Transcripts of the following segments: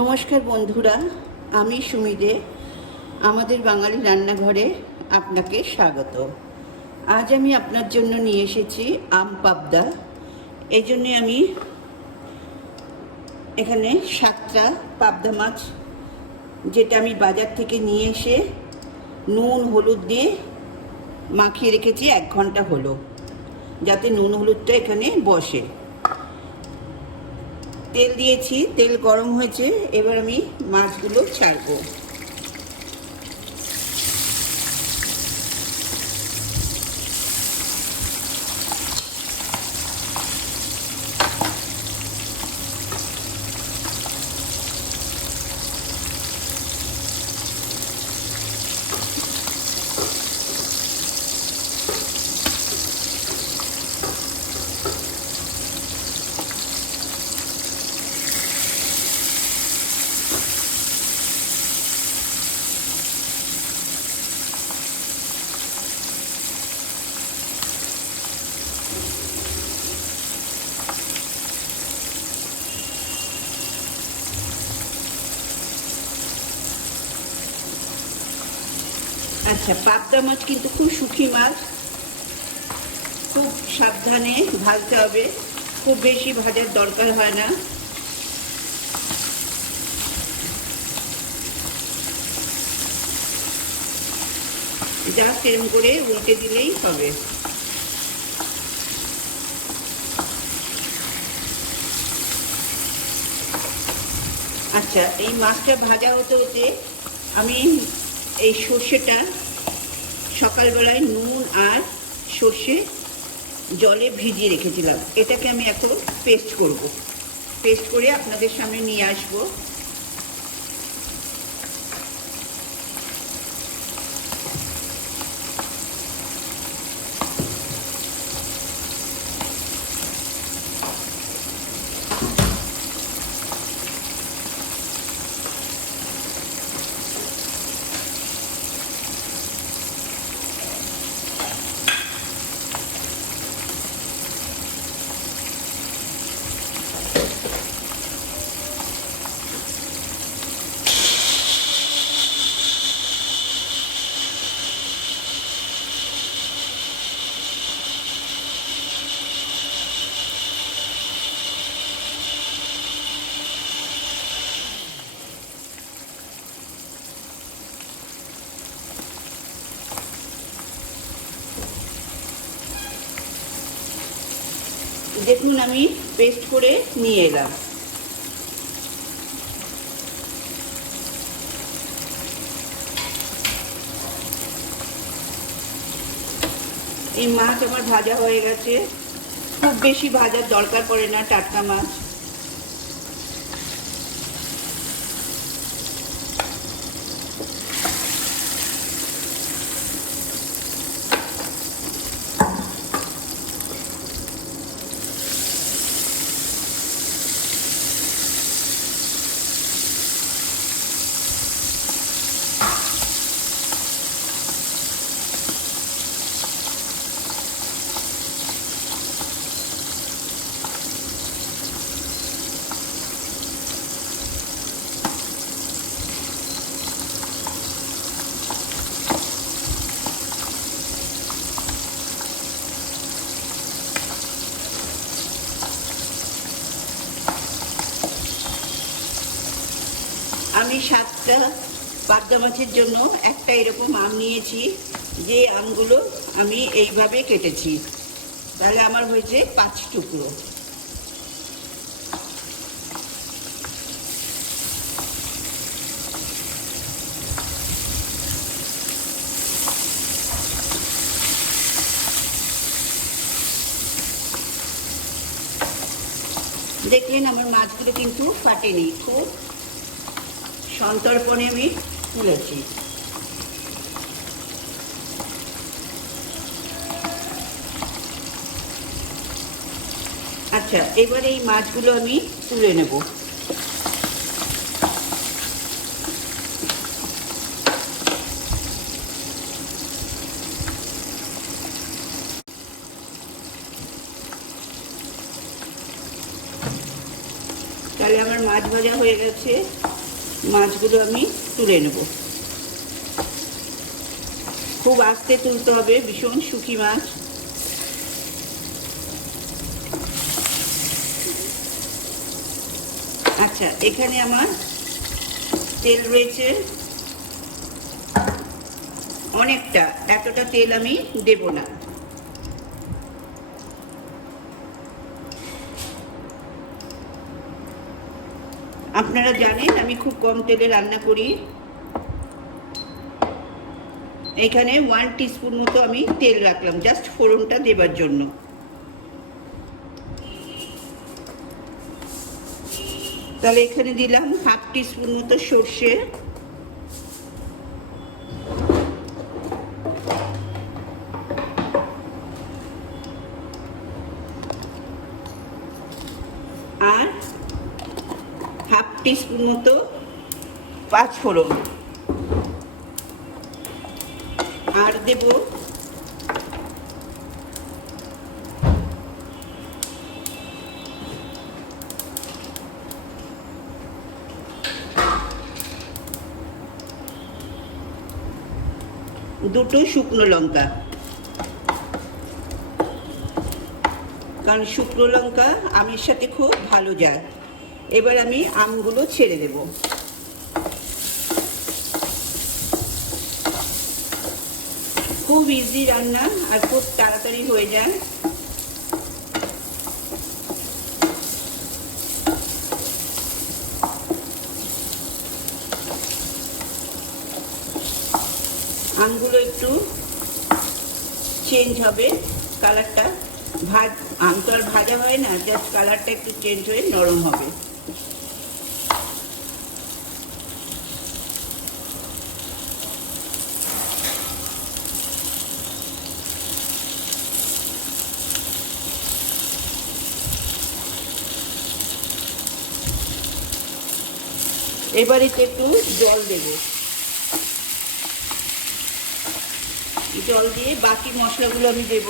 নমস্কার বন্ধুরা, আমি সুমি দে। আমাদের বাঙালি রান্নাঘরে আপনাকে স্বাগত। আজ আমি আপনার জন্য নিয়ে এসেছি আম পাবদা। এই জন্যে আমি এখানে 7টা পাবদা মাছ, যেটা আমি বাজার থেকে নিয়ে এসে নুন হলুদ দিয়ে মাখিয়ে রেখেছি 1 ঘন্টা হলো, যাতে নুন হলুদটা এখানে বসে। তেল দিয়েছি, তেল গরম হয়েছে, এবার আমি মাছগুলো ছাড়বো। আচ্ছা, পাবদা মাছ কিন্তু খুব শুকনো মাছ, খুব সাবধানে ভাজতে হবে, খুব বেশি ভাজার দরকার হয় না। জাস্ট এরকম করে উল্টে দিলেই হবে। আচ্ছা, এই মাছটা ভাজা হতে হতে আমি এই সর্ষেটা সকালবেলায় নুন আর সর্ষে জলে ভিজিয়ে রেখেছিলাম, এটাকে আমি এখন পেস্ট করব। পেস্ট করে আপনাদের সামনে নিয়ে আসবো। দেখুন, আমি পেস্ট করে নিয়ে এলাম। এই মাছ আমার ভাজা হয়ে গেছে, খুব বেশি ভাজার দরকার পড়ে না, টাটকা মাছ। আমি 7টা পাবদা মাছের জন্য একটা এরকম আম নিয়েছি, যে আমগুলো আমি এইভাবে কেটেছি, তাহলে আমার হয়েছে 5 টুকরো। দেখলেন, আমার মাছগুলো কিন্তু ফাটেনি, খুব সন্তর্পণে আমি তুলেছি। আচ্ছা, এবারে এই মাছগুলো আমি তুলে নেব। তাহলে আমার মাছ ভাজা হয়ে গেছে, মাছগুলো আমি তুলে নেব। খুব আস্তে তুলতে হবে, ভীষণ শুকি মাছ। আচ্ছা, এখানে আমার তেল রয়েছে অনেকটা, এতটা তেল আমি দেব না। আপনারা জানেন আমি খুব কম তেলে রান্না করি। এখানে 1 টিস্পুন মতো আমি তেল রাখলাম জাস্ট ফোড়নটা দেবার জন্য। তাহলে এখানে দিলাম 1/2 টিস্পুন মতো সর্ষে, আর 1/2 টিস্পুন মতো পাঁচফোড়ন, আর দেব দুটো শুকনো লঙ্কা, কারণ শুকনো লঙ্কা আমের সাথে খুব ভালো যায়। এবার আমি আমগুলো ছেড়ে দেব। খুব ইজি রান্না আর খুব তাড়াতাড়ি হয়ে যায়। আমগুলো একটু চেঞ্জ হবে কালারটা, আম তো আর ভাজা হয় না, জাস্ট কালারটা একটু চেঞ্জ হয়ে নরম হবে। এবার এতে একটু জল দেব, জল দিয়ে বাকি মশলাগুলো আমি দেব।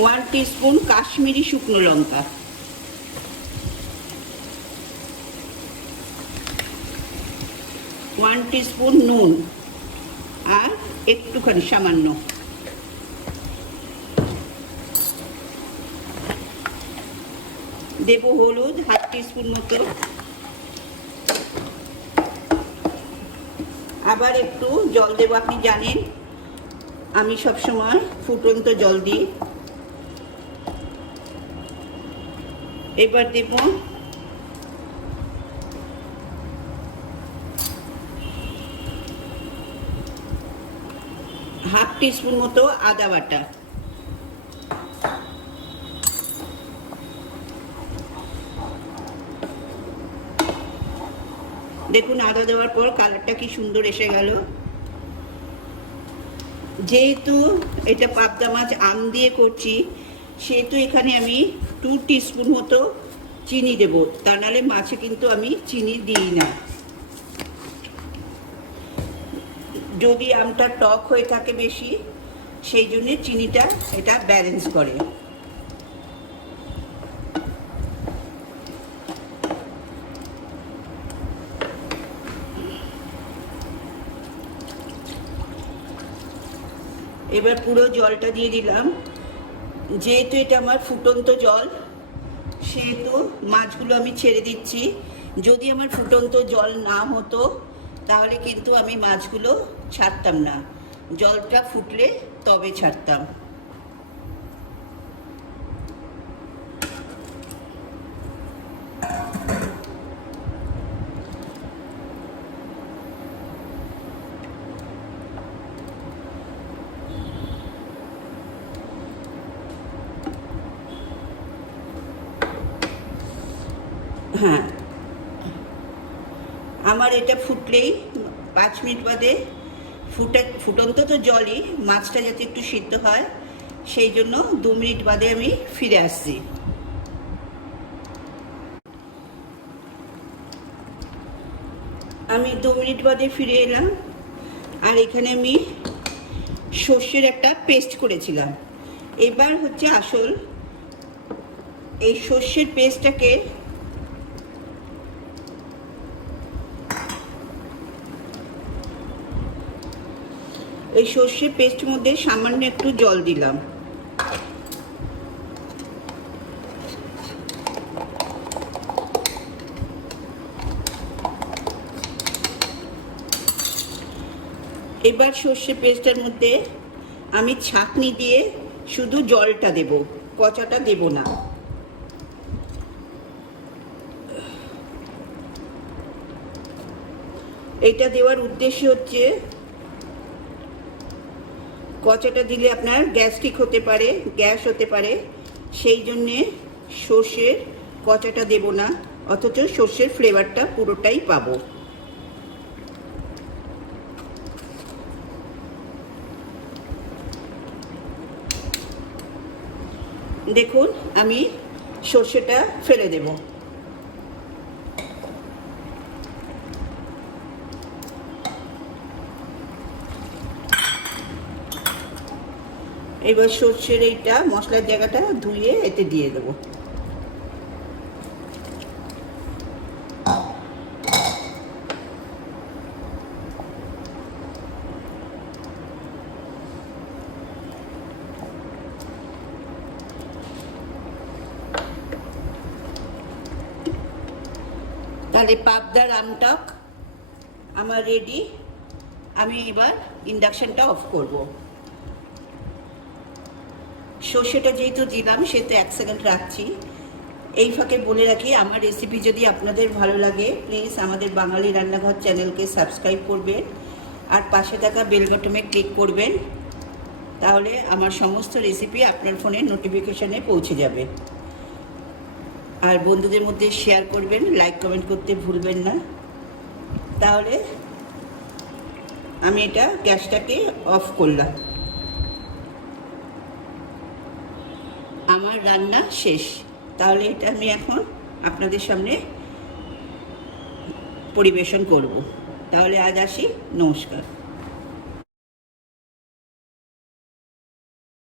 ওয়ান টিস্পুন কাশ্মীরি শুকনো লঙ্কা, 1 টিস্পুন নুন, আর একটুখানি সামান্য দেব হলুদ 1/2 টিস্পুন মতো, আবার একটু জল দেব। আপনি জানেন আমি সবসময় ফুটন্ত জল দিই। এবার দেব হাফ টিস্পুন মতো আদা বাটা, দেখুন আদা দেওয়ার পর কালারটা কি সুন্দর এসে গেল। যেহেতু এটা পাবদা মাছ আম দিয়ে করছি, সেহেতু এখানে আমি 2 টিস্পুন মতো চিনি দেব, তা নাহলে মাছে কিন্তু আমি চিনি দিই না। যদি আমটা টক হয়ে থাকে বেশি, সেই জন্যে চিনিটা এটা ব্যালেন্স করে। এবার পুরো জলটা দিয়ে দিলাম। যেহেতু এটা আমার ফুটন্ত জল, সেহেতু মাছগুলো আমি ছেড়ে দিচ্ছি। যদি আমার ফুটন্ত জল না হতো তাহলে কিন্তু আমি মাছগুলো ছাড়তাম না, জলটা ফুটলে তবে ছাড়তাম। হ্যাঁ, আমার এটা ফুটলেই 5 মিনিট বাদে, ফুটন্ত তো জলই, মাছটা যাতে একটু সিদ্ধ হয় সেই জন্য 2 মিনিট বাদে আমি ফিরে আসছি। আমি 2 মিনিট বাদে ফিরে এলাম। আর এখানে আমি সর্ষের একটা পেস্ট করেছিলাম। এবার হচ্ছে আসল, এই সর্ষের পেস্টটাকে এই সর্ষের পেস্টের মধ্যে সামান্য একটু জল দিলাম। এবার সর্ষে পেস্টের মধ্যে আমি ছাঁকনি দিয়ে শুধু জলটা দেব, কচাটা দেব না। এটা দেওয়ার উদ্দেশ্য হচ্ছে কচাটা দিলে আপনার গ্যাস্ট্রিক হতে পারে, গ্যাস হতে পারে, সেই জন্যে সর্ষের কচাটা দেব না, অথচ সর্ষের ফ্লেভারটা পুরোটাই পাবো। দেখুন আমি সর্ষেটা ফেলে দেব। এবার সর্ষের এইটা মশলার জায়গাটা ধুয়ে এতে দিয়ে দেবো। তাহলে পাবদার আমটক আমার রেডি। আমি এবার ইন্ডাকশনটা অফ করব। সর্ষেটা যেহেতু দিলাম সেহেতু 1 সেকেন্ড রাখছি। এই ফাঁকে বলে রাখি, আমার রেসিপি যদি আপনাদের ভালো লাগে প্লিজ আমাদের বাঙালি রান্নাঘর চ্যানেলকে সাবস্ক্রাইব করবেন আর পাশে থাকা বেল বাটনে ক্লিক করবেন, তাহলে আমার সমস্ত রেসিপি আপনার ফোনে নোটিফিকেশানে পৌঁছে যাবে। আর বন্ধুদের মধ্যে শেয়ার করবেন, লাইক কমেন্ট করতে ভুলবেন না। তাহলে আমি এটা গ্যাসটাকে অফ করলাম। আমার রান্না শেষ। তাহলে এটা আমি এখন আপনাদের সামনে পরিবেশন করব। তাহলে আজ আসি, নমস্কার।